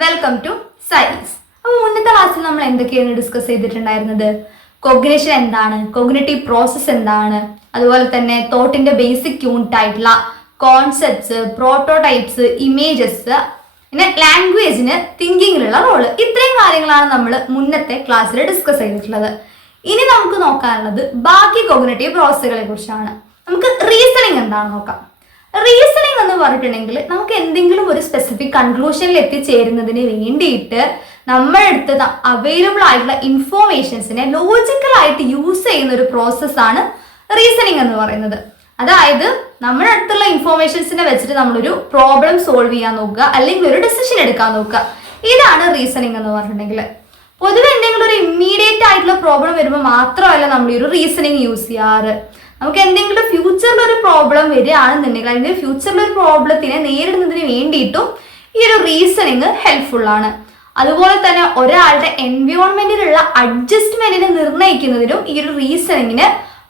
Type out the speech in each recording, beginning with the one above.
Welcome two science. അപ്പോൾ മുന്നത്തെ ക്ലാസ്സിൽ നമ്മൾ എന്തൊക്കെയാണ് ഡിസ്കസ് ചെയ്തിട്ടുണ്ടായിരുന്നത്? കോഗ്നിഷൻ എന്താണ്, കോഗ്നിറ്റീവ് പ്രോസസ്സ് എന്താണ്, അതുപോലെ തന്നെ തോട്ടിന്റെ ബേസിക് യൂണിറ്റ് ആയിട്ടുള്ള കോൺസെപ്റ്റ്സ്, പ്രോട്ടോടൈപ്സ്, ഇമേജസ്, പിന്നെ ലാംഗ്വേജിന് തിങ്കിങ്ങിലുള്ള റോള്, ഇത്രയും കാര്യങ്ങളാണ് നമ്മൾ മുന്നത്തെ ക്ലാസ്സിൽ ഡിസ്കസ് ചെയ്തിട്ടുള്ളത്. ഇനി നമുക്ക് നോക്കാനുള്ളത് ബാക്കി കോഗ്നിറ്റീവ് പ്രോസസ്സുകളെ കുറിച്ചാണ്. നമുക്ക് റീസണിങ് എന്താണെന്ന് നോക്കാം. റീസണിങ് എന്ന് പറഞ്ഞിട്ടുണ്ടെങ്കിൽ നമുക്ക് എന്തെങ്കിലും ഒരു സ്പെസിഫിക് കൺക്ലൂഷനിൽ എത്തിച്ചേരുന്നതിന് വേണ്ടിയിട്ട് നമ്മളെടുത്ത് അവൈലബിൾ ആയിട്ടുള്ള ഇൻഫോർമേഷൻസിനെ ലോജിക്കലായിട്ട് യൂസ് ചെയ്യുന്ന ഒരു പ്രോസസ്സാണ് റീസണിങ് എന്ന് പറയുന്നത്. അതായത് നമ്മുടെ അടുത്തുള്ള ഇൻഫോർമേഷൻസിനെ വെച്ചിട്ട് നമ്മളൊരു പ്രോബ്ലം സോൾവ് ചെയ്യാൻ നോക്കുക, അല്ലെങ്കിൽ ഒരു ഡെസിഷൻ എടുക്കാൻ നോക്കുക. ഇതാണ് റീസണിങ് എന്ന് പറഞ്ഞിട്ടുണ്ടെങ്കിൽ. പൊതുവെ എന്തെങ്കിലും ഒരു ഇമ്മീഡിയറ്റ് ആയിട്ടുള്ള പ്രോബ്ലം വരുമ്പോൾ മാത്രമല്ല നമ്മൾ ഈ ഒരു റീസണിങ് യൂസ് ചെയ്യാറ്. നമുക്ക് എന്തെങ്കിലും ഫ്യൂച്ചറിൽ ഒരു പ്രോബ്ലം വരികയാണെന്നുണ്ടെങ്കിൽ അല്ലെങ്കിൽ ഫ്യൂച്ചറിൽ ഒരു പ്രോബ്ലത്തിനെ നേരിടുന്നതിന് വേണ്ടിയിട്ടും ഈ ഒരു റീസണിങ് ഹെൽപ്ഫുൾ ആണ്. അതുപോലെ തന്നെ ഒരാളുടെ എൻവയോൺമെന്റിലുള്ള അഡ്ജസ്റ്റ്മെന്റിനെ നിർണ്ണയിക്കുന്നതിനും ഈ ഒരു റീസണിങ്ങിന്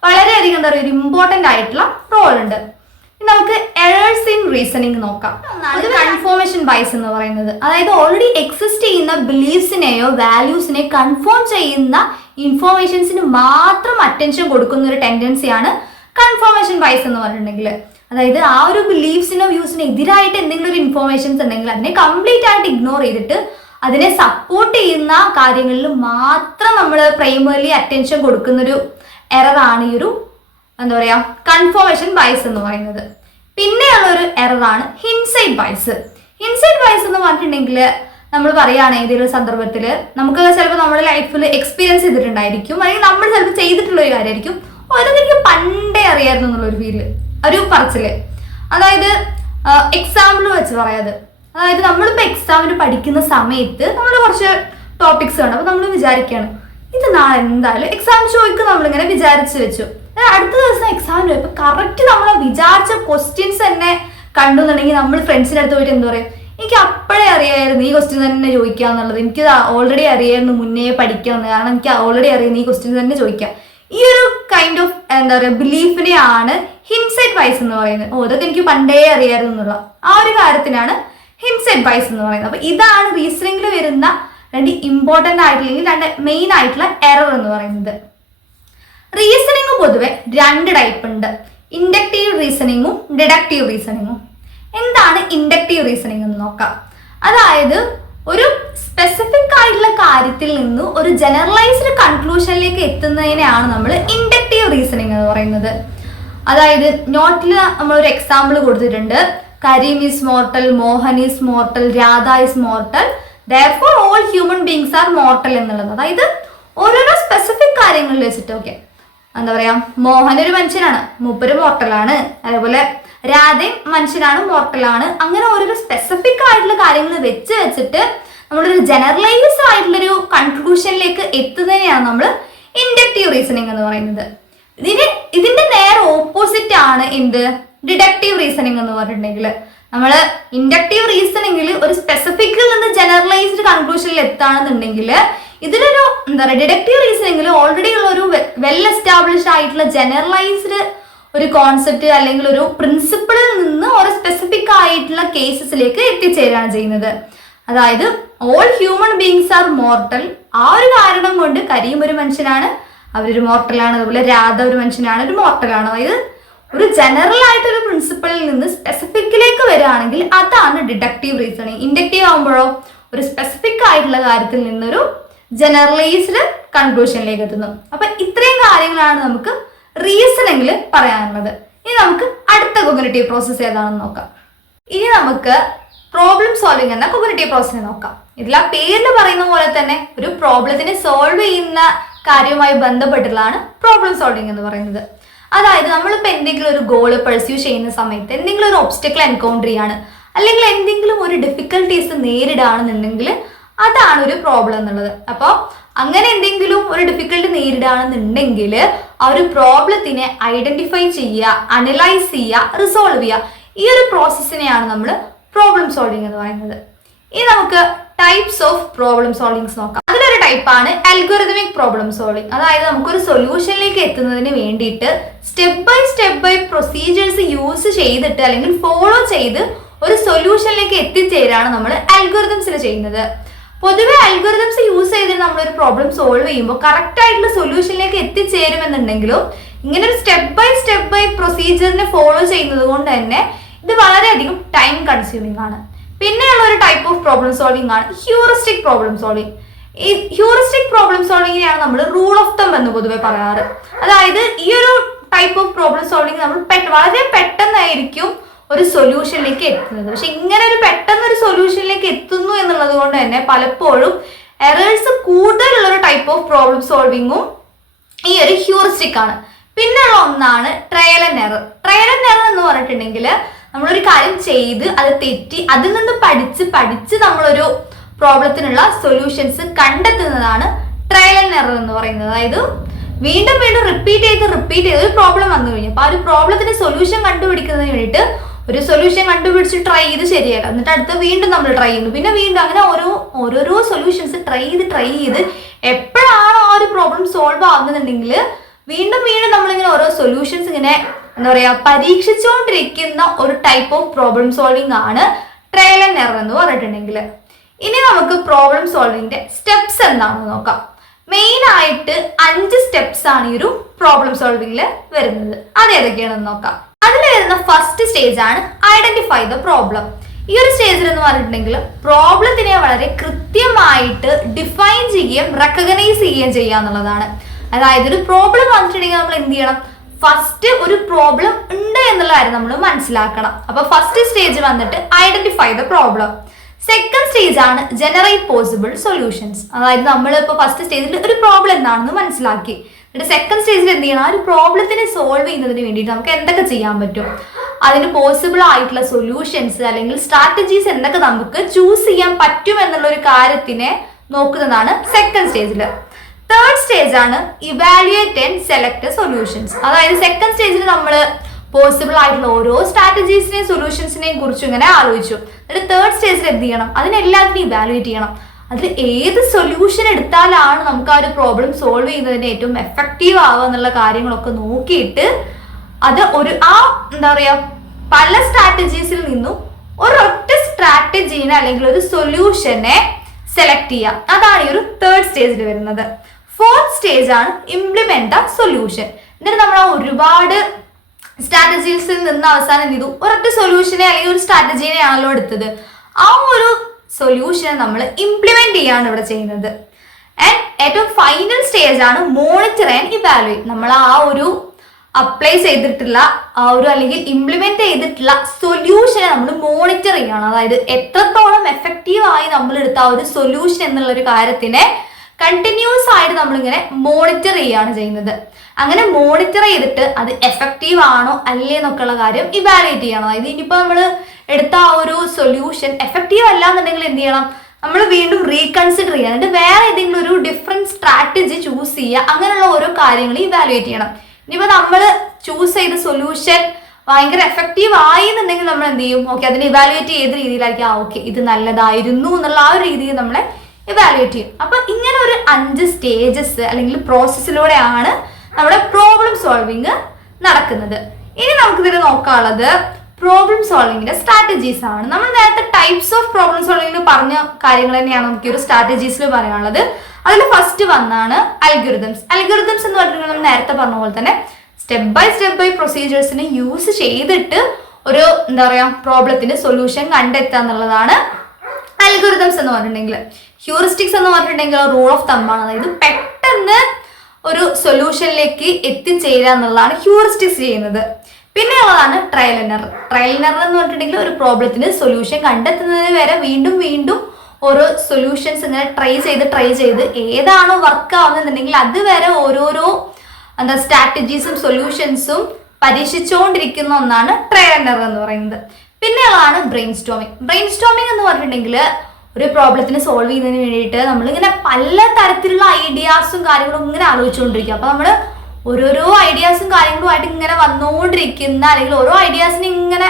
വളരെയധികം എന്താ പറയുക ഒരു ഇമ്പോർട്ടൻ്റ് ആയിട്ടുള്ള റോൾ ഉണ്ട്. നമുക്ക് എറേഴ്സ് ഇൻ റീസണിങ് നോക്കാം. അത് കൺഫോർമേഷൻ ബയസ് എന്ന് പറയുന്നത്, അതായത് ഓൾറെഡി എക്സിസ്റ്റ് ചെയ്യുന്ന ബിലീഫ്സിനെയോ വാല്യൂസിനെയോ കൺഫേം ചെയ്യുന്ന ഇൻഫോർമേഷൻസിന് മാത്രം അറ്റൻഷൻ കൊടുക്കുന്ന ഒരു ടെൻഡൻസിയാണ് കൺഫോർമേഷൻ ബയസ് എന്ന് പറഞ്ഞിട്ടുണ്ടെങ്കിൽ. അതായത് ആ ഒരു ബിലീഫ്സിനോ വ്യൂസിനോ എതിരായിട്ട് എന്തെങ്കിലും ഒരു ഇൻഫോർമേഷൻസ് ഉണ്ടെങ്കിൽ അതിനെ കംപ്ലീറ്റ് ആയിട്ട് ഇഗ്നോർ ചെയ്തിട്ട് അതിനെ സപ്പോർട്ട് ചെയ്യുന്ന കാര്യങ്ങളിൽ മാത്രം നമ്മൾ പ്രൈമറിലി അറ്റൻഷൻ കൊടുക്കുന്നൊരു എററാണ് ഈ ഒരു എന്താ പറയുക കൺഫോർമേഷൻ ബയസ് എന്ന് പറയുന്നത്. പിന്നെയുള്ള ഒരു എററാണ് ഹിൻസൈറ്റ് ബയസ്. ഹിൻസൈറ്റ് ബയസ് എന്ന് പറഞ്ഞിട്ടുണ്ടെങ്കിൽ നമ്മൾ പറയുകയാണ് ഏതെങ്കിലും സന്ദർഭത്തിൽ നമുക്ക് ചിലപ്പോൾ നമ്മുടെ ലൈഫിൽ എക്സ്പീരിയൻസ് ചെയ്തിട്ടുണ്ടായിരിക്കും, അല്ലെങ്കിൽ നമ്മൾ ചിലപ്പോൾ ചെയ്തിട്ടുള്ള ഒരു കാര്യമായിരിക്കും, അതൊക്കെ എനിക്ക് പണ്ടേ അറിയായിരുന്നു എന്നുള്ളൊരു ഫീല്, ഒരു പറച്ചില്. അതായത് എക്സാമ്പിൾ വെച്ച് പറയാത്, അതായത് നമ്മളിപ്പോൾ എക്സാമിന് പഠിക്കുന്ന സമയത്ത് നമ്മൾ കുറച്ച് ടോപ്പിക്സ് കാണും. അപ്പോൾ നമ്മൾ വിചാരിക്കുകയാണ് ഇത് നാളെ എന്തായാലും എക്സാമിന് ചോദിക്കും, നമ്മളിങ്ങനെ വിചാരിച്ച് വെച്ചു. അടുത്ത ദിവസം എക്സാമിന് പോയപ്പോൾ കറക്റ്റ് നമ്മൾ വിചാരിച്ച ക്വസ്റ്റ്യൻസ് തന്നെ കണ്ടുന്നുണ്ടെങ്കിൽ നമ്മൾ ഫ്രണ്ട്സിൻ്റെ അടുത്ത് പോയിട്ട് എന്താ പറയുക, എനിക്ക് അപ്പോഴേ അറിയാമായിരുന്നു ഈ ക്വസ്റ്റ്യൻ തന്നെ ചോദിക്കുക എന്നുള്ളത്, എനിക്ക് ഓൾറെഡി അറിയായിരുന്നു മുന്നേ പഠിക്കാമെന്ന്, കാരണം എനിക്ക് ഓൾറെഡി അറിയാം ഈ ക്വസ്റ്റ്യൻ തന്നെ ചോദിക്കാം. ഈ ഒരു കൈൻഡ് ഓഫ് എന്താ പറയുക ബിലീഫിനെയാണ് ഹിൻസൈറ്റ് ബയസ് എന്ന് പറയുന്നത്. ഇതൊക്കെ എനിക്ക് പണ്ടേ അറിയാമായിരുന്നു എന്നുള്ള ആ ഒരു കാര്യത്തിനാണ് ഹിൻസൈറ്റ് ബയസ് എന്ന് പറയുന്നത്. അപ്പോൾ ഇതാണ് റീസണിങ്ങിൽ വരുന്ന രണ്ട് ഇമ്പോർട്ടൻ്റ് ആയിട്ടുള്ള രണ്ട് മെയിൻ ആയിട്ടുള്ള എറർ എന്ന് പറയുന്നത്. റീസണിങ് പൊതുവെ രണ്ട് ടൈപ്പ് ഉണ്ട്, ഇൻഡക്റ്റീവ് റീസണിങ്ങും ഡിഡക്റ്റീവ് റീസണിങ്ങും. എന്താണ് ഇൻഡക്റ്റീവ് റീസണിങ് എന്ന് നോക്കാം. അതായത് ഒരു സ്പെസിഫിക് ആയിട്ടുള്ള കാര്യത്തിൽ നിന്ന് ഒരു ജനറലൈസ്ഡ് കൺക്ലൂഷനിലേക്ക് എത്തുന്നതിനെയാണ് നമ്മൾ ഇൻഡക്റ്റീവ് റീസണിങ് എന്ന് പറയുന്നത്. അതായത് നോട്ടിൽ നമ്മളൊരു എക്സാമ്പിൾ കൊടുത്തിട്ടുണ്ട്, Karim is mortal, Mohan is mortal, Radha is mortal, therefore all human beings are mortal എന്നുള്ളത്. അതായത് ഓരോരോ സ്പെസിഫിക് കാര്യങ്ങളിൽ വെച്ചിട്ട് ഓക്കെ എന്താ പറയാ, മോഹൻ ഒരു മനുഷ്യനാണ്, മൂപ്പര് മോർട്ടലാണ്, അതേപോലെ രാധയും മനുഷ്യനാണ്, മോർട്ടലാണ്. അങ്ങനെ ഓരോരോ സ്പെസിഫിക് ആയിട്ടുള്ള കാര്യങ്ങൾ വെച്ചിട്ട് നമ്മളൊരു ജനറലൈസ് ആയിട്ടുള്ളൊരു കൺക്ലൂഷനിലേക്ക് എത്തുന്നതിനെയാണ് നമ്മൾ ഇൻഡക്റ്റീവ് റീസണിങ് എന്ന് പറയുന്നത്. ഇതിന്റെ നേരെ ഓപ്പോസിറ്റ് ആണ് എന്ത്, ഡിഡക്റ്റീവ് റീസണിങ് എന്ന് പറഞ്ഞിട്ടുണ്ടെങ്കിൽ. നമ്മൾ ഇൻഡക്റ്റീവ് റീസണിങ്ങിൽ ഒരു സ്പെസിഫിക്കിൽ നിന്ന് ജനറലൈസ്ഡ് കൺക്ലൂഷനിൽ എത്താണെന്നുണ്ടെങ്കിൽ, ഇതിലൊരു എന്താ പറയുക ഡിഡക്റ്റീവ് റീസണിങ്ങിൽ ഓൾറെഡി ഉള്ള ഒരു വെൽ എസ്റ്റാബ്ലിഷ്ഡ് ആയിട്ടുള്ള ജനറലൈസ്ഡ് ഒരു കോൺസെപ്റ്റ് അല്ലെങ്കിൽ ഒരു പ്രിൻസിപ്പിളിൽ നിന്ന് ഒരു സ്പെസിഫിക് ആയിട്ടുള്ള കേസസിലേക്ക് എത്തിച്ചേരാണ് ചെയ്യുന്നത്. അതായത് all human beings are mortal, ആ ഒരു കാരണം കൊണ്ട് കരീം ഒരു മനുഷ്യനാണ്, അവരൊരു മോർട്ടലാണ്, അതുപോലെ രാധ ഒരു മനുഷ്യനാണ്, ഒരു മോർട്ടലാണ്. അതായത് ഒരു ജനറൽ ആയിട്ടൊരു പ്രിൻസിപ്പിളിൽ നിന്ന് സ്പെസിഫിക്കിലേക്ക് വരികയാണെങ്കിൽ അതാണ് ഡിഡക്റ്റീവ് റീസണിങ്. ഇൻഡക്റ്റീവ് ആകുമ്പോഴോ ഒരു സ്പെസിഫിക് ആയിട്ടുള്ള കാര്യത്തിൽ നിന്നൊരു ജനറലൈസ്ഡ് കൺക്ലൂഷനിലേക്ക് എത്തുന്നു. അപ്പൊ ഇത്രയും കാര്യങ്ങളാണ് നമുക്ക് റീസണിങ്ങിൽ പറയാനുള്ളത്. ഇനി നമുക്ക് അടുത്ത കോഗ്നിറ്റീവ് പ്രോസസ്സ് ഏതാണെന്ന് നോക്കാം. ഇനി നമുക്ക് പ്രോബ്ലം സോൾവിങ് എന്ന കോഗ്നിറ്റീവ് പ്രോസസ്സിനെ നോക്കാം. ഇതിൽ ആ പേരിൽ പറയുന്ന പോലെ തന്നെ ഒരു പ്രോബ്ലത്തിനെ സോൾവ് ചെയ്യുന്ന കാര്യവുമായി ബന്ധപ്പെട്ടുള്ളതാണ് പ്രോബ്ലം സോൾവിങ് എന്ന് പറയുന്നത്. അതായത് നമ്മളിപ്പോൾ എന്തെങ്കിലും ഒരു ഗോള് പെർസ്യൂ ചെയ്യുന്ന സമയത്ത് എന്തെങ്കിലും ഒരു ഒബ്സ്റ്റക്കിൾ എൻകൗണ്ടർ ചെയ്യാണ്, അല്ലെങ്കിൽ എന്തെങ്കിലും ഒരു ഡിഫിക്കൽട്ടീസ് നേരിടുകയാണെന്നുണ്ടെങ്കിൽ അതാണ് ഒരു പ്രോബ്ലം എന്നുള്ളത്. അപ്പോൾ അങ്ങനെ എന്തെങ്കിലും ഒരു ഡിഫിക്കൽട്ടി നേരിടുകയാണെന്നുണ്ടെങ്കിൽ ആ ഒരു പ്രോബ്ലത്തിനെ ഐഡന്റിഫൈ ചെയ്യുക, അനലൈസ് ചെയ്യുക, റിസോൾവ് ചെയ്യുക, ഈ ഒരു പ്രോസസ്സിനെയാണ് നമ്മൾ പ്രോബ്ലം സോൾവിങ് എന്ന് പറയുന്നത്. ഇനി നമുക്ക് ടൈപ്സ് ഓഫ് പ്രോബ്ലം സോൾവിങ്സ് നോക്കാം. അതിലൊരു ടൈപ്പാണ് അൽഗോരിതമിക് പ്രോബ്ലം സോൾവിങ്. അതായത് നമുക്കൊരു സൊല്യൂഷനിലേക്ക് എത്തുന്നതിന് വേണ്ടിയിട്ട് സ്റ്റെപ്പ് ബൈ പ്രൊസീജിയേഴ്സ് യൂസ് ചെയ്തിട്ട് അല്ലെങ്കിൽ ഫോളോ ചെയ്ത് ഒരു സൊല്യൂഷനിലേക്ക് എത്തിച്ചേരാണ് നമ്മൾ അൽഗോരിതംസിൽ ചെയ്യുന്നത്. പൊതുവെ അൽഗോരിതംസ് യൂസ് ചെയ്തിട്ട് നമ്മളൊരു പ്രോബ്ലം സോൾവ് ചെയ്യുമ്പോൾ കറക്റ്റ് ആയിട്ടുള്ള സൊല്യൂഷനിലേക്ക് എത്തിച്ചേരുമെന്നുണ്ടെങ്കിലും ഇങ്ങനെ ഒരു സ്റ്റെപ്പ് ബൈ പ്രൊസീജിയറിനെ ഫോളോ ചെയ്യുന്നത് കൊണ്ട് തന്നെ ഇത് വളരെയധികം ടൈം കൺസ്യൂമിംഗ് ആണ്. പിന്നെയുള്ള ഒരു ടൈപ്പ് ഓഫ് പ്രോബ്ലം സോൾവിംഗ് ആണ് ഹ്യൂറിസ്റ്റിക് പ്രോബ്ലം സോൾവിംഗ്. ഈ ഹ്യൂറിസ്റ്റിക് പ്രോബ്ലം സോൾവിങ്ങിനെയാണ് നമ്മൾ റൂൾ ഓഫ് തം എന്ന് പൊതുവെ പറയാറ്. അതായത് ഈ ഒരു ടൈപ്പ് ഓഫ് പ്രോബ്ലം സോൾവിംഗ് നമ്മൾ വളരെ പെട്ടെന്നായിരിക്കും ഒരു സൊല്യൂഷനിലേക്ക് എത്തുന്നത്. പക്ഷെ ഇങ്ങനെ ഒരു പെട്ടെന്ന് ഒരു സൊല്യൂഷനിലേക്ക് എത്തുന്നു എന്നുള്ളത് കൊണ്ട് തന്നെ പലപ്പോഴും എറേഴ്സ് കൂടുതലുള്ള ഒരു ടൈപ്പ് ഓഫ് പ്രോബ്ലം സോൾവിങ്ങും ഈ ഒരു ഹ്യൂറിസ്റ്റിക് ആണ്. പിന്നെയുള്ള ഒന്നാണ് trial and error. Trial and error എന്ന് പറഞ്ഞിട്ടുണ്ടെങ്കിൽ നമ്മളൊരു കാര്യം ചെയ്ത് അത് തെറ്റി അതിൽ നിന്ന് പഠിച്ച് നമ്മളൊരു പ്രോബ്ലത്തിനുള്ള സൊല്യൂഷൻസ് കണ്ടെത്തുന്നതാണ് ട്രയൽ ആൻഡ് എറർ എന്ന് പറയുന്നത്. അതായത് വീണ്ടും റിപ്പീറ്റ് ചെയ്ത് ഒരു പ്രോബ്ലം വന്നു കഴിഞ്ഞു അപ്പൊ ആ ഒരു പ്രോബ്ലത്തിന് സൊല്യൂഷൻ കണ്ടുപിടിക്കുന്നതിന് വേണ്ടിയിട്ട് ഒരു സൊല്യൂഷൻ കണ്ടുപിടിച്ച് ട്രൈ ചെയ്ത് ശരിയല്ല, എന്നിട്ട് അടുത്ത വീണ്ടും നമ്മൾ ട്രൈ ചെയ്യുന്നു, പിന്നെ വീണ്ടും അങ്ങനെ ഓരോരോ സൊല്യൂഷൻസ് ട്രൈ ചെയ്ത് എപ്പോഴാണോ ആ ഒരു പ്രോബ്ലം സോൾവ് ആകുന്നുണ്ടെങ്കിൽ വീണ്ടും നമ്മളിങ്ങനെ ഓരോ സൊല്യൂഷൻസ് ഇങ്ങനെ എന്താ പറയാ പരീക്ഷിച്ചുകൊണ്ടിരിക്കുന്ന ഒരു ടൈപ്പ് ഓഫ് പ്രോബ്ലം സോൾവിംഗ് ആണ് ട്രയൽ ആൻഡ് എറർ എന്ന് പറഞ്ഞിട്ടുണ്ടെങ്കിൽ. ഇനി നമുക്ക് പ്രോബ്ലം സോൾവിങ്ങിന്റെ സ്റ്റെപ്സ് എന്താണെന്ന് നോക്കാം. മെയിൻ ആയിട്ട് 5 സ്റ്റെപ്സ് ആണ് ഈ ഒരു പ്രോബ്ലം സോൾവിംഗിൽ വരുന്നത്. അത് ഏതൊക്കെയാണെന്ന് നോക്കാം. അതിൽ വരുന്ന ഫസ്റ്റ് സ്റ്റേജ് ആണ് ഐഡന്റിഫൈ ദ പ്രോബ്ലം. ഈ ഒരു സ്റ്റേജിൽ എന്ന് പറഞ്ഞിട്ടുണ്ടെങ്കിൽ പ്രോബ്ലത്തിനെ വളരെ കൃത്യമായിട്ട് ഡിഫൈൻ ചെയ്യുകയും റെക്കഗ്നൈസ് ചെയ്യുകയും ചെയ്യുക എന്നുള്ളതാണ്. അതായത് ഒരു പ്രോബ്ലം വന്നിട്ടുണ്ടെങ്കിൽ നമ്മൾ എന്ത് ചെയ്യണം, ഫസ്റ്റ് ഒരു പ്രോബ്ലം ഉണ്ട് എന്നുള്ള കാര്യം നമ്മൾ മനസ്സിലാക്കണം. അപ്പൊ ഫസ്റ്റ് സ്റ്റേജ് വന്നിട്ട് identify the problem. Second stage ആണ് ജനറേറ്റ് പോസിബിൾ സൊല്യൂഷൻസ്. അതായത് നമ്മൾ ഇപ്പോൾ ഫസ്റ്റ് സ്റ്റേജിൽ ഒരു പ്രോബ്ലം എന്താണെന്ന് മനസ്സിലാക്കി, എന്നിട്ട് സെക്കൻഡ് സ്റ്റേജിൽ എന്ത് ചെയ്യണം, ആ ഒരു പ്രോബ്ലത്തിനെ സോൾവ് ചെയ്യുന്നതിന് വേണ്ടിയിട്ട് നമുക്ക് എന്തൊക്കെ ചെയ്യാൻ പറ്റും, അതിന് പോസിബിൾ ആയിട്ടുള്ള സൊല്യൂഷൻസ് അല്ലെങ്കിൽ സ്ട്രാറ്റജീസ് എന്തൊക്കെ നമുക്ക് ചൂസ് ചെയ്യാൻ പറ്റും എന്നുള്ള ഒരു കാര്യത്തിനെ നോക്കുന്നതാണ് സെക്കൻഡ് സ്റ്റേജിൽ. തേർഡ് സ്റ്റേജ് ആണ് ഇവാലുവേറ്റ് ആൻഡ് സെലക്ട് സൊല്യൂഷൻസ്. അതായത് സെക്കൻഡ് സ്റ്റേജിൽ നമ്മൾ പോസിബിൾ ആയിട്ടുള്ള ഓരോ സ്ട്രാറ്റജീസിനെയും സൊല്യൂഷൻസിനെയും കുറിച്ച് ഇങ്ങനെ ആലോചിച്ചു. എന്നിട്ട് തേർഡ് സ്റ്റേജിൽ എന്ത് ചെയ്യണം, അതിനെല്ലാത്തിനും ഇവാലുവേറ്റ് ചെയ്യണം. അതിൽ ഏത് സൊല്യൂഷൻ എടുത്താലാണ് നമുക്ക് ആ ഒരു പ്രോബ്ലം സോൾവ് ചെയ്യുന്നതിന് ഏറ്റവും എഫക്റ്റീവ് ആവുക എന്നുള്ള കാര്യങ്ങളൊക്കെ നോക്കിയിട്ട് അത് എന്താ പറയാ പല സ്ട്രാറ്റജീസിൽ നിന്നും ഒരൊറ്റ സ്ട്രാറ്റജീനെ അല്ലെങ്കിൽ ഒരു സൊല്യൂഷനെ സെലക്ട് ചെയ്യുക. അതാണ് ഈ ഒരു തേർഡ് സ്റ്റേജിൽ വരുന്നത്. ഫോർത്ത് സ്റ്റേജ് ആണ് ഇംപ്ലിമെന്റ് ദ സൊല്യൂഷൻ. എന്നിട്ട് നമ്മൾ ആ ഒരുപാട് സ്ട്രാറ്റജീസിൽ നിന്ന് അവസാനം എന്ത് ചെയ്തു, ഒരൊറ്റ സൊല്യൂഷനെ അല്ലെങ്കിൽ ഒരു സ്ട്രാറ്റജീനെ ആണല്ലോ എടുത്തത്, ആ ഒരു സൊല്യൂഷനെ നമ്മൾ ഇംപ്ലിമെന്റ് ചെയ്യാണ് ഇവിടെ ചെയ്യുന്നത്. ആൻഡ് ഏറ്റവും ഫൈനൽ സ്റ്റേജ് ആണ് മോണിറ്റർ ആൻഡ് ഇവാലുവേറ്റ്. നമ്മൾ ആ ഒരു അപ്ലൈ ചെയ്തിട്ടുള്ള അല്ലെങ്കിൽ ഇംപ്ലിമെന്റ് ചെയ്തിട്ടുള്ള സൊല്യൂഷനെ നമ്മൾ മോണിറ്റർ ചെയ്യണം. അതായത് എത്രത്തോളം എഫക്റ്റീവായി നമ്മൾ എടുത്ത ആ ഒരു സൊല്യൂഷൻ എന്നുള്ള ഒരു കാര്യത്തിനെ കണ്ടിന്യൂസ് ആയിട്ട് നമ്മളിങ്ങനെ മോണിറ്റർ ചെയ്യുകയാണ് ചെയ്യുന്നത്. അങ്ങനെ മോണിറ്റർ ചെയ്തിട്ട് അത് എഫക്റ്റീവ് ആണോ അല്ലേ എന്നൊക്കെയുള്ള കാര്യം ഇവാലുവേറ്റ് ചെയ്യണം. അതായത് ഇനിയിപ്പോൾ നമ്മൾ എടുത്ത ആ ഒരു സൊല്യൂഷൻ എഫക്റ്റീവ് അല്ല എന്നുണ്ടെങ്കിൽ എന്ത് ചെയ്യണം, നമ്മൾ വീണ്ടും റീകൺസിഡർ ചെയ്യുക, എന്നിട്ട് വേറെ ഏതെങ്കിലും ഒരു ഡിഫറെന്റ് സ്ട്രാറ്റജി ചൂസ് ചെയ്യുക. അങ്ങനെയുള്ള ഓരോ കാര്യങ്ങൾ ഇവാലുവേറ്റ് ചെയ്യണം. ഇനിയിപ്പോൾ നമ്മൾ ചൂസ് ചെയ്ത സൊല്യൂഷൻ ഭയങ്കര എഫക്റ്റീവ് ആയി എന്നുണ്ടെങ്കിൽ നമ്മൾ എന്ത് ചെയ്യും, ഓക്കെ അതിനെ ഇവാലുവേറ്റ് ചെയ്ത രീതിയിലായിരിക്കും, ഓക്കെ ഇത് നല്ലതായിരുന്നു എന്നുള്ള ആ ഒരു രീതിയിൽ നമ്മളെ ഇവാലുവേറ്റ് ചെയ്യും. അപ്പൊ ഇങ്ങനെ ഒരു 5 സ്റ്റേജസ് അല്ലെങ്കിൽ പ്രോസസ്സിലൂടെയാണ് നമ്മുടെ പ്രോബ്ലം സോൾവിങ് നടക്കുന്നത്. ഇനി നമുക്കിതിൽ നോക്കാനുള്ളത് പ്രോബ്ലം സോൾവിങ്ങിന്റെ സ്ട്രാറ്റജീസ് ആണ്. നമ്മൾ നേരത്തെ ടൈപ്സ് ഓഫ് പ്രോബ്ലം സോൾവിങ്ങിൽ പറഞ്ഞ കാര്യങ്ങൾ തന്നെയാണ് നമുക്ക് ഒരു സ്ട്രാറ്റജീസിൽ പറയാനുള്ളത്. അതിൽ ഫസ്റ്റ് വന്നാണ് അൽഗോരിതംസ്. അൽഗോരിതംസ് എന്ന് പറഞ്ഞിട്ടുണ്ടെങ്കിൽ നമ്മൾ നേരത്തെ പറഞ്ഞ പോലെ തന്നെ സ്റ്റെപ്പ് ബൈ പ്രൊസീജിയേഴ്സിനെ യൂസ് ചെയ്തിട്ട് ഒരു എന്താ പറയാ പ്രോബ്ലത്തിന് സൊല്യൂഷൻ കണ്ടെത്തുക എന്നുള്ളതാണ് അൽഗോരിതംസ് എന്ന് പറഞ്ഞിട്ടുണ്ടെങ്കിൽ. ഹ്യൂറിസ്റ്റിക്സ് എന്ന് പറഞ്ഞിട്ടുണ്ടെങ്കിൽ റൂൾ ഓഫ് തമ്മാണ്. അതായത് പെട്ടെന്ന് ഒരു സൊല്യൂഷനിലേക്ക് എത്തിച്ചേരുക എന്നുള്ളതാണ് ഹ്യൂറിസ്റ്റിക്സ് ചെയ്യുന്നത്. പിന്നെ ഉള്ളതാണ് trial and error. Trial and error എന്ന് പറഞ്ഞിട്ടുണ്ടെങ്കിൽ ഒരു പ്രോബ്ലത്തിന് സൊല്യൂഷൻ കണ്ടെത്തുന്നതിന് വരെ വീണ്ടും ഓരോ സൊല്യൂഷൻസ് ഇങ്ങനെ ട്രൈ ചെയ്ത് ഏതാണോ വർക്ക് ആവുന്നുണ്ടെങ്കിൽ അതുവരെ ഓരോരോ സ്ട്രാറ്റജീസും സൊല്യൂഷൻസും പരീക്ഷിച്ചുകൊണ്ടിരിക്കുന്ന ഒന്നാണ് ട്രയൽ ആൻഡ് എറർ എന്ന് പറയുന്നത്. പിന്നെ ഉള്ളതാണ് ബ്രെയിൻ സ്റ്റോമിങ് എന്ന് പറഞ്ഞിട്ടുണ്ടെങ്കിൽ ഒരു പ്രോബ്ലത്തിന് സോൾവ് ചെയ്യുന്നതിന് വേണ്ടിയിട്ട് നമ്മളിങ്ങനെ പല തരത്തിലുള്ള ഐഡിയാസും കാര്യങ്ങളും ഇങ്ങനെ ആലോചിച്ചുകൊണ്ടിരിക്കുക. അപ്പൊ നമ്മൾ ഓരോരോ ഐഡിയാസും കാര്യങ്ങളുമായിട്ട് ഇങ്ങനെ വന്നുകൊണ്ടിരിക്കുന്ന അല്ലെങ്കിൽ ഓരോ ഐഡിയാസിനെ ഇങ്ങനെ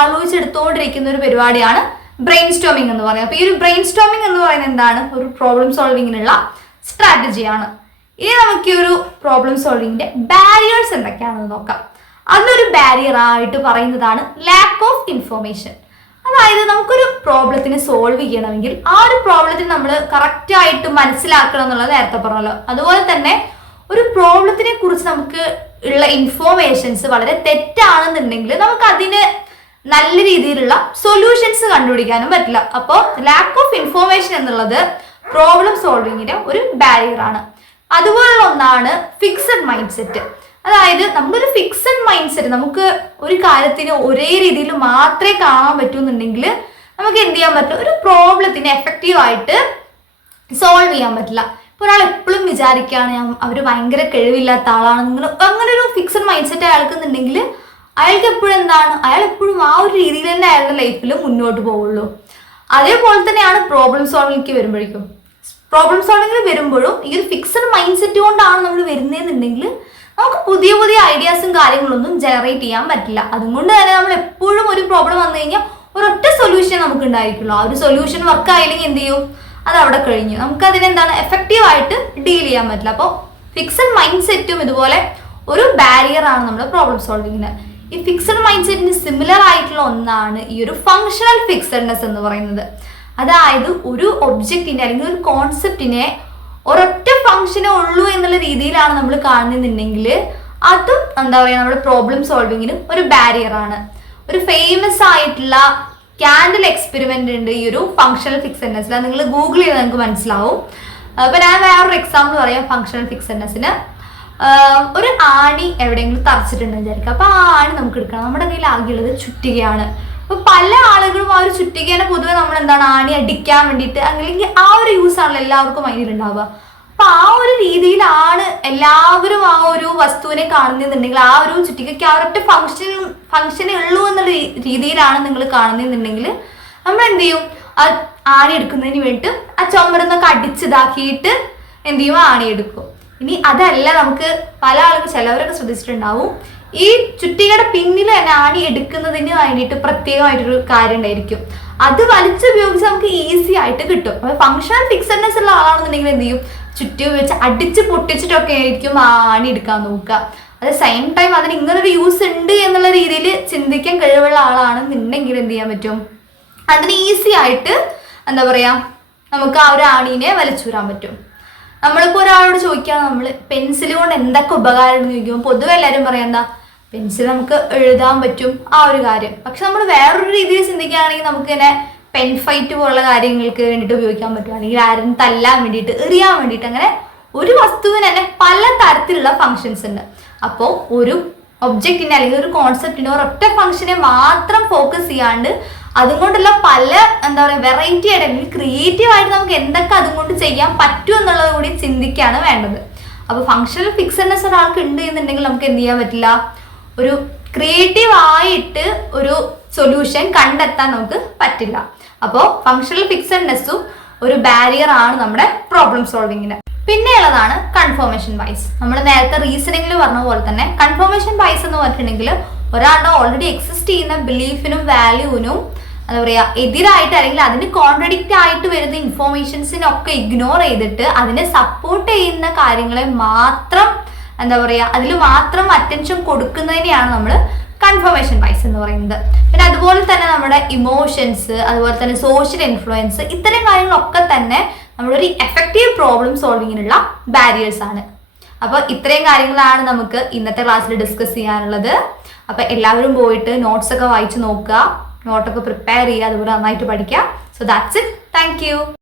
ആലോചിച്ചെടുത്തുകൊണ്ടിരിക്കുന്ന ഒരു പരിപാടിയാണ് ബ്രെയിൻ സ്റ്റോമിങ് എന്ന് പറയുന്നത്. അപ്പൊ ഈ ഒരു ബ്രെയിൻ സ്റ്റോമിങ് എന്ന് പറയുന്നത് എന്താണ്, ഒരു പ്രോബ്ലം സോൾവിങ്ങിനുള്ള സ്ട്രാറ്റജിയാണ്. ഇനി നമുക്ക് ഈ ഒരു പ്രോബ്ലം സോൾവിങ്ങിന്റെ ബാരിയേഴ്സ് എന്തൊക്കെയാണെന്ന് നോക്കാം. അതിലൊരു ബാരിയർ ആയിട്ട് പറയുന്നതാണ് ലാക്ക് ഓഫ് ഇൻഫോർമേഷൻ. അതായത് നമുക്കൊരു പ്രോബ്ലത്തിനെ സോൾവ് ചെയ്യണമെങ്കിൽ ആ ഒരു പ്രോബ്ലത്തിന് നമ്മൾ കറക്റ്റ് ആയിട്ട് മനസ്സിലാക്കണം എന്നുള്ളത് നേരത്തെ പറഞ്ഞല്ലോ. അതുപോലെ തന്നെ ഒരു പ്രോബ്ലത്തിനെ കുറിച്ച് നമുക്ക് ഉള്ള ഇൻഫോർമേഷൻസ് വളരെ തെറ്റാണെന്നുണ്ടെങ്കിൽ നമുക്ക് അതിന് നല്ല രീതിയിലുള്ള സൊല്യൂഷൻസ് കണ്ടുപിടിക്കാനും പറ്റില്ല. അപ്പോൾ ലാക്ക് ഓഫ് ഇൻഫോർമേഷൻ എന്നുള്ളത് പ്രോബ്ലം സോൾവിങ്ങിന്റെ ഒരു ബാരിയർ ആണ്. അതുപോലുള്ള ഒന്നാണ് ഫിക്സഡ് മൈൻഡ് സെറ്റ്. അതായത് നമ്മളൊരു ഫിക്സഡ് മൈൻഡ് സെറ്റ്, നമുക്ക് ഒരു കാര്യത്തിന് ഒരേ രീതിയിൽ മാത്രമേ കാണാൻ പറ്റൂന്നുണ്ടെങ്കിൽ നമുക്ക് എന്ത് ചെയ്യാൻ പറ്റില്ല, ഒരു പ്രോബ്ലത്തിനെ എഫക്റ്റീവായിട്ട് സോൾവ് ചെയ്യാൻ പറ്റില്ല. ഇപ്പോൾ ഒരാൾ എപ്പോഴും വിചാരിക്കുകയാണ് അവർ ഭയങ്കര കഴിവില്ലാത്ത ആളാണ്, നിങ്ങൾ അങ്ങനെ ഒരു ഫിക്സഡ് മൈൻഡ് സെറ്റ് അയാൾക്കുന്നുണ്ടെങ്കിൽ അയാൾക്ക് എപ്പോഴും എന്താണ്, അയാൾ എപ്പോഴും ആ ഒരു രീതിയിൽ തന്നെ അയാളുടെ ലൈഫിൽ മുന്നോട്ട് പോവുള്ളൂ. അതേപോലെ തന്നെയാണ് പ്രോബ്ലം സോൾവിങ്ങിലേക്ക് വരുമ്പോഴേക്കും. പ്രോബ്ലം സോൾവിങ്ങിൽ വരുമ്പോഴും ഈ ഒരു ഫിക്സഡ് മൈൻഡ് സെറ്റ് കൊണ്ടാണ് നമ്മൾ വരുന്നതെന്നുണ്ടെങ്കിൽ നമുക്ക് പുതിയ പുതിയ ഐഡിയാസും കാര്യങ്ങളൊന്നും ജനറേറ്റ് ചെയ്യാൻ പറ്റില്ല. അതുകൊണ്ട് തന്നെ നമ്മൾ എപ്പോഴും ഒരു പ്രോബ്ലം വന്നു കഴിഞ്ഞാൽ ഒരൊറ്റ സൊല്യൂഷൻ നമുക്ക് ഉണ്ടായിരിക്കുള്ളൂ. ആ ഒരു സൊല്യൂഷൻ വർക്ക് ആയില്ലെങ്കിൽ എന്ത് ചെയ്യും, അത് അവിടെ കഴിഞ്ഞു, നമുക്ക് അതിനെന്താണ് എഫക്റ്റീവായിട്ട് ഡീൽ ചെയ്യാൻ പറ്റില്ല. അപ്പോൾ ഫിക്സഡ് മൈൻഡ് സെറ്റും ഇതുപോലെ ഒരു ബാരിയർ ആണ് നമ്മുടെ പ്രോബ്ലം സോൾവിങ്ങിന്. ഈ ഫിക്സഡ് മൈൻഡ് സെറ്റിന് സിമിലർ ആയിട്ടുള്ള ഒന്നാണ് ഈ ഒരു ഫങ്ഷണൽ ഫിക്സഡ്നെസ് എന്ന് പറയുന്നത്. അതായത് ഒരു ഒബ്ജക്റ്റിനെ അല്ലെങ്കിൽ ഒരു കോൺസെപ്റ്റിനെ ഒരൊറ്റ ഫംഗ്ഷനേ ഉള്ളൂ എന്നുള്ള രീതിയിലാണ് നമ്മൾ കാണുന്നുണ്ടെങ്കിൽ അതും എന്താ പറയുക നമ്മുടെ പ്രോബ്ലം സോൾവിങ്ങിന് ഒരു ബാരിയർ ആണ്. ഒരു ഫേമസ് ആയിട്ടുള്ള ക്യാൻഡിൽ എക്സ്പെരിമെന്റ് ഉണ്ട് ഈ ഒരു ഫങ്ഷണൽ ഫിക്സഡ്നെസ്സിൽ. നിങ്ങൾ ഗൂഗിൾ ചെയ്താൽ നിങ്ങൾക്ക് മനസ്സിലാവും. അപ്പൊ ഞാൻ വേറൊരു എക്സാമ്പിൾ പറയാം ഫങ്ഷണൽ ഫിക്സഡ്നെസ്സിന്. ഒരു ആണി എവിടെയെങ്കിലും തറച്ചിട്ടുണ്ടെന്ന് വിചാരിക്കുക. അപ്പൊ ആ ആണി നമുക്ക് എടുക്കണം. നമ്മുടെ കയ്യിൽ ആകെയുള്ളത് ചുറ്റികയാണ്. അപ്പൊ പല ആളുകളും ആ ഒരു ചുറ്റികേനെ പൊതുവെ നമ്മൾ എന്താണ് ആണി അടിക്കാൻ വേണ്ടിയിട്ട് അല്ലെങ്കിൽ ആ ഒരു യൂസ് ആണല്ലോ എല്ലാവർക്കും മൈൻഡിലുണ്ടാവുക. അപ്പൊ ആ ഒരു രീതിയിലാണ് എല്ലാവരും ആ ഒരു വസ്തുവിനെ കാണുന്നുണ്ടെങ്കിൽ ആ ഒരു ചുറ്റികയ്ക്ക് ആ ഒരൊറ്റ ഫംഗ്ഷനേ ഉള്ളൂ എന്നുള്ള രീതിയിലാണ് നിങ്ങൾ കാണുന്നുണ്ടെങ്കിൽ നമ്മൾ എന്ത് ചെയ്യും, ആ ആണി എടുക്കുന്നതിന് വേണ്ടിയിട്ട് ആ ചുമരുന്നൊക്കെ അടിച്ചിതാക്കിയിട്ട് എന്ത് ചെയ്യും, ആണി എടുക്കും. ഇനി അതല്ല, നമുക്ക് പല ആളുകൾ ചിലവരൊക്കെ ശ്രദ്ധിച്ചിട്ടുണ്ടാവും ഈ ചുറ്റികയുടെ പിന്നിൽ തന്നെ ആണി എടുക്കുന്നതിന് വേണ്ടിയിട്ട് പ്രത്യേകമായിട്ടൊരു കാര്യം ഉണ്ടായിരിക്കും. അത് വലിച്ചുപയോഗിച്ച് നമുക്ക് ഈസി ആയിട്ട് കിട്ടും. അപ്പൊ ഫങ്ഷണൽ ഫിക്സഡ്നെസ് ഉള്ള ആളാണെന്നുണ്ടെങ്കിൽ എന്ത് ചെയ്യും, ചുറ്റി വെച്ച് അടിച്ച് പൊട്ടിച്ചിട്ടൊക്കെ ആയിരിക്കും ആണി എടുക്കാൻ നോക്കുക. അറ്റ് ദ സെയിം ടൈം അതിന് ഇങ്ങനൊരു യൂസ് ഉണ്ട് എന്നുള്ള രീതിയിൽ ചിന്തിക്കാൻ കഴിവുള്ള ആളാണെന്നുണ്ടെങ്കിൽ എന്ത് ചെയ്യാൻ പറ്റും, അതിന് ഈസി ആയിട്ട് എന്താ പറയാ നമുക്ക് ആ ഒരു ആണീനെ വലിച്ചൂരാൻ പറ്റും. നമ്മളിപ്പോൾ ഒരാളോട് ചോദിക്കുകയാണ് നമ്മൾ പെൻസിൽ കൊണ്ട് എന്തൊക്കെ ഉപകാരം എന്ന് ചോദിക്കുമ്പോൾ പൊതുവെ എല്ലാവരും പറയാം എന്താ, പെൻസിൽ നമുക്ക് എഴുതാൻ പറ്റും ആ ഒരു കാര്യം. പക്ഷെ നമ്മൾ വേറൊരു രീതിയിൽ ചിന്തിക്കുകയാണെങ്കിൽ നമുക്ക് ഇങ്ങനെ പെൻ ഫൈറ്റ് പോലുള്ള കാര്യങ്ങൾക്ക് വേണ്ടിയിട്ട് ഉപയോഗിക്കാൻ പറ്റും, അല്ലെങ്കിൽ ആരും തല്ലാൻ വേണ്ടിയിട്ട് എറിയാൻ വേണ്ടിയിട്ട്, അങ്ങനെ ഒരു വസ്തുവിന് തന്നെ പല തരത്തിലുള്ള ഫങ്ഷൻസ് ഉണ്ട്. അപ്പോൾ ഒരു ഒബ്ജക്റ്റിനെ അല്ലെങ്കിൽ ഒരു കോൺസെപ്റ്റിനെ ഒരൊറ്റ ഫംഗ്ഷനെ മാത്രം ഫോക്കസ് ചെയ്യാണ്ട് അതുകൊണ്ടുള്ള പല എന്താ പറയുക വെറൈറ്റി ആയിട്ട് അല്ലെങ്കിൽ ക്രിയേറ്റീവ് ആയിട്ട് നമുക്ക് എന്തൊക്കെ അതുകൊണ്ട് ചെയ്യാൻ പറ്റും എന്നുള്ളത് കൂടി ചിന്തിക്കുകയാണ് വേണ്ടത്. അപ്പോൾ ഫങ്ഷണൽ ഫിക്സഡ്നെസ് ഒരാൾക്ക് ഉണ്ട് എന്നുണ്ടെങ്കിൽ നമുക്ക് എന്ത് ചെയ്യാൻ പറ്റില്ല, ഒരു ക്രിയേറ്റീവ് ആയിട്ട് ഒരു സൊല്യൂഷൻ കണ്ടെത്താൻ നമുക്ക് പറ്റില്ല. അപ്പോൾ ഫങ്ഷണൽ ഫിക്സഡ്നെസ്സും ഒരു ബാരിയർ ആണ് നമ്മുടെ പ്രോബ്ലം സോൾവിങ്ങിന്. പിന്നെ ഉള്ളതാണ് കൺഫർമേഷൻ ബയസ്. നമ്മൾ നേരത്തെ റീസണിങ്ങിൽ പറഞ്ഞ പോലെ തന്നെ കൺഫർമേഷൻ ബയസ് എന്ന് പറഞ്ഞിട്ടുണ്ടെങ്കിൽ ഒരാളുടെ ഓൾറെഡി എക്സിസ്റ്റ് ചെയ്യുന്ന ബിലീഫിനും വാല്യൂവിനും എന്താ പറയുക എതിരായിട്ട് അല്ലെങ്കിൽ അതിന് കോൺട്രഡിക്റ്റ് ആയിട്ട് വരുന്ന ഇൻഫോർമേഷൻസിനൊക്കെ ഇഗ്നോർ ചെയ്തിട്ട് അതിനെ സപ്പോർട്ട് ചെയ്യുന്ന കാര്യങ്ങളെ മാത്രം എന്താ പറയുക അതിൽ മാത്രം അറ്റൻഷൻ കൊടുക്കുന്നതിനെയാണ് നമ്മൾ കൺഫർമേഷൻ ബയസ് എന്ന് പറയുന്നത്. പിന്നെ അതുപോലെ തന്നെ നമ്മുടെ ഇമോഷൻസ്, അതുപോലെ തന്നെ സോഷ്യൽ ഇൻഫ്ലുവൻസ്, ഇത്തരം കാര്യങ്ങളൊക്കെ തന്നെ നമ്മുടെ ഒരു എഫക്റ്റീവ് പ്രോബ്ലം സോൾവിങ്ങിനുള്ള ബാരിയേഴ്സ് ആണ്. അപ്പോൾ ഇത്രയും കാര്യങ്ങളാണ് നമുക്ക് ഇന്നത്തെ ക്ലാസ്സിൽ ഡിസ്കസ് ചെയ്യാനുള്ളത്. അപ്പോൾ എല്ലാവരും പോയിട്ട് നോട്ട്സ് ഒക്കെ വായിച്ച് നോക്കുക, നോട്ടൊക്കെ പ്രിപ്പയർ ചെയ്യുക, അതുപോലെ നന്നായിട്ട് പഠിക്കുക. So that's it. Thank you.